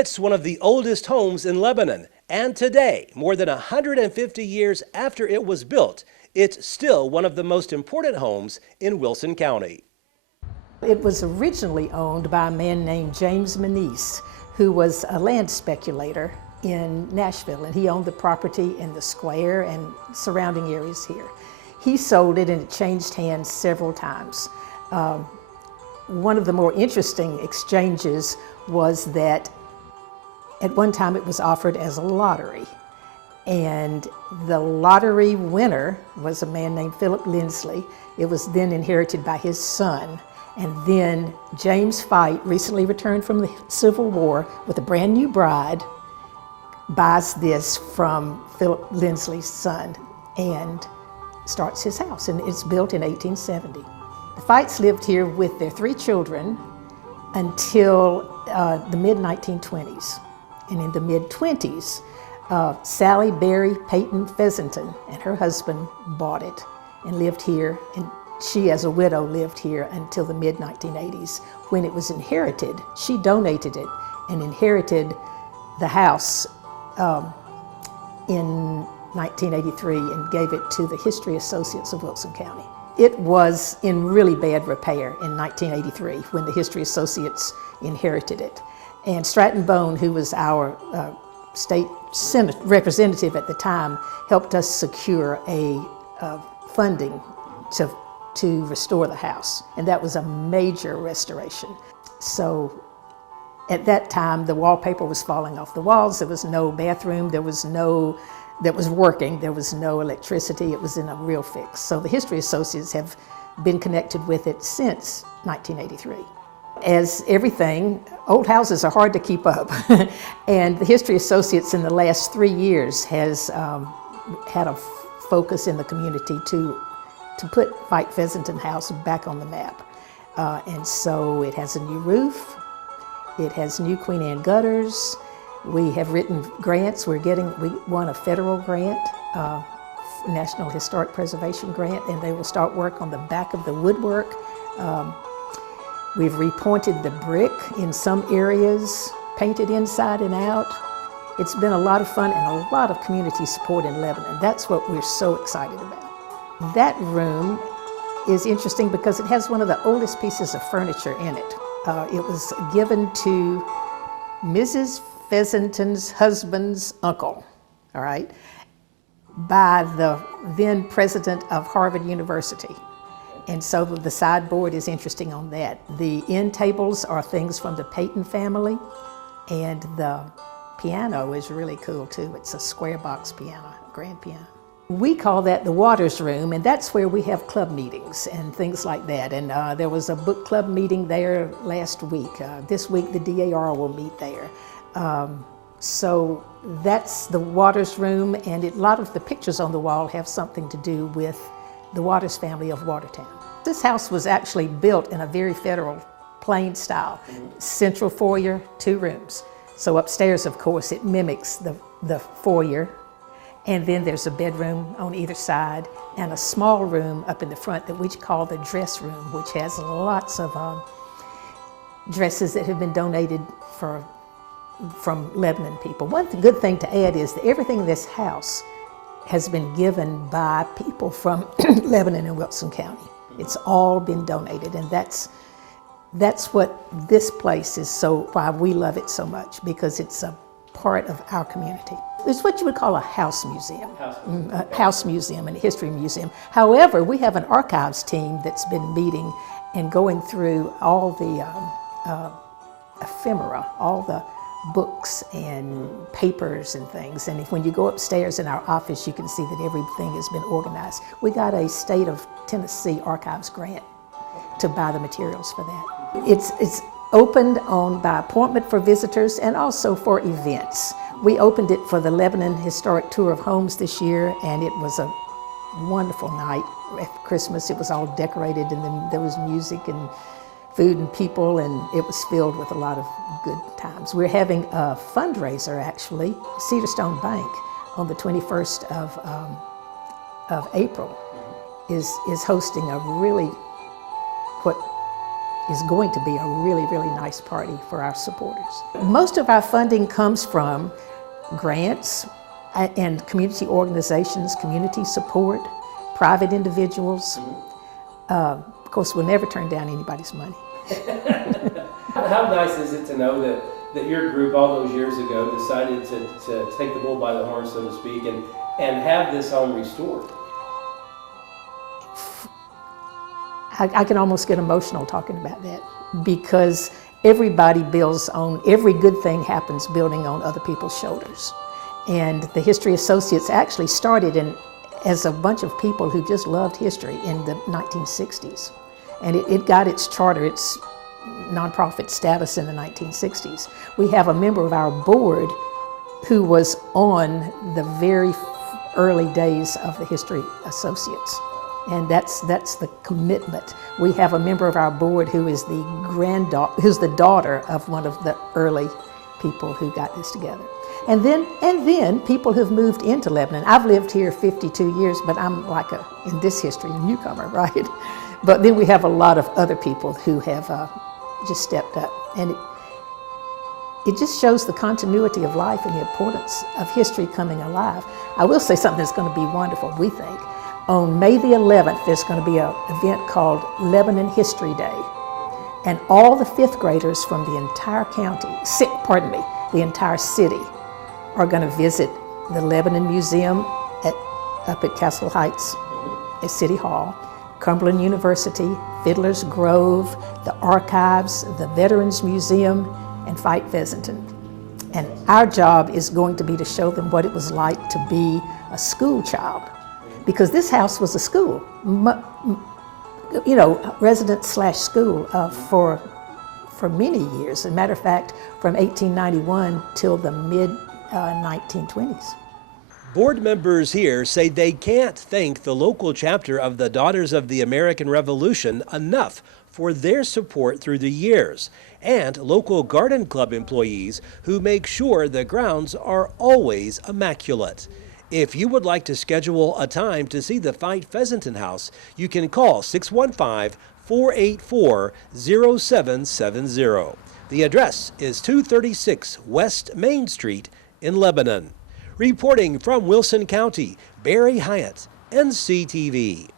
It's one of the oldest homes in Lebanon, and today, more than 150 years after it was built, it's still one of the most important homes in Wilson County. It was originally owned by a man named James Manise, who was a land speculator in Nashville, and he owned the property in the square and surrounding areas here. He sold it and it changed hands several times. One of the more interesting exchanges was that at one time it was offered as a lottery, and the lottery winner was a man named Philip Lindsley. It was then inherited by his son, and then James Fite, recently returned from the Civil War with a brand new bride, buys this from Philip Lindsley's son and starts his house, and it's built in 1870. The Fites lived here with their 3 children until the mid-1920s. And in the mid-20s, Sally Berry Peyton Fessenden and her husband bought it and lived here, and she as a widow lived here until the mid-1980s. When it was inherited, she donated it and inherited the house in 1983 and gave it to the History Associates of Wilson County. It was in really bad repair in 1983 when the History Associates inherited it. And Stratton Bone, who was our state Senate representative at the time, helped us secure a funding to restore the house. And that was a major restoration. So at that time, the wallpaper was falling off the walls. There was no bathroom. There was no electricity. It was in a real fix. So the History Associates have been connected with it since 1983. As everything, old houses are hard to keep up. And the History Associates in the last 3 years has had a focus in the community to put Fite-Fessenden House back on the map. And so it has a new roof. It has new Queen Anne gutters. We have written grants. We won a federal grant, National Historic Preservation Grant, and they will start work on the back of the woodwork. We've repointed the brick in some areas, painted inside and out. It's been a lot of fun and a lot of community support in Lebanon. That's what we're so excited about. That room is interesting because it has one of the oldest pieces of furniture in it. It was given to Mrs. Fessenden's husband's uncle, all right, by the then president of Harvard University. And so the sideboard is interesting on that. The end tables are things from the Peyton family, and the piano is really cool too. It's a square box piano, grand piano. We call that the Waters Room, and that's where we have club meetings and things like that. And there was a book club meeting there last week. This week the DAR will meet there. So that's the Waters Room, and a lot of the pictures on the wall have something to do with the Waters family of Watertown. This house was actually built in a very federal plain style. Central foyer, 2 rooms. So upstairs, of course, it mimics the foyer. And then there's a bedroom on either side and a small room up in the front that we call the dress room, which has lots of dresses that have been donated from Lebanon people. One good thing to add is that everything in this house has been given by people from Lebanon and Wilson County. It's all been donated, and that's what this place is, so why we love it so much, because it's a part of our community. It's what you would call a house museum, a house museum and a history museum. However, we have an archives team that's been meeting and going through all the ephemera, all the books and papers and things. And when you go upstairs in our office, you can see that everything has been organized. We got a State of Tennessee Archives grant to buy the materials for that. It's opened by appointment for visitors and also for events. We opened it for the Lebanon Historic Tour of Homes this year, and it was a wonderful night. At Christmas, it was all decorated, and then there was music and food and people, and it was filled with a lot of good times. We're having a fundraiser, actually. Cedarstone Bank on the 21st of April is hosting a really, what is going to be a really, really nice party for our supporters. Most of our funding comes from grants and community organizations, community support, private individuals. Of course, we'll never turn down anybody's money. How nice is it to know that your group all those years ago decided to take the bull by the horn, so to speak, and have this home restored? I can almost get emotional talking about that, because everybody builds on, every good thing happens building on other people's shoulders. And the History Associates actually started as a bunch of people who just loved history in the 1960s. And it got its charter, its nonprofit status in the 1960s. We have a member of our board who was on the very early days of the History Associates. And that's the commitment. We have a member of our board who is who's the daughter of one of the early people who got this together. And then people who've moved into Lebanon. I've lived here 52 years, but I'm like in this history, a newcomer, right? But then we have a lot of other people who have just stepped up. And it just shows the continuity of life and the importance of history coming alive. I will say something that's going to be wonderful, we think. On May the 11th, there's going to be an event called Lebanon History Day. And all the fifth graders from the entire county, the entire city, are going to visit the Lebanon Museum up at Castle Heights at City Hall, Cumberland University, Fiddler's Grove, the Archives, the Veterans Museum, and Fite-Fessenden. And our job is going to be to show them what it was like to be a school child. Because this house was a school, residence/school for many years. As a matter of fact, from 1891 till the mid-1920s. Board members here say they can't thank the local chapter of the Daughters of the American Revolution enough for their support through the years, and local garden club employees who make sure the grounds are always immaculate. If you would like to schedule a time to see the Fite-Fessenden House, you can call 615-484-0770. The address is 236 West Main Street in Lebanon. Reporting from Wilson County, Barry Hiett, NCTV.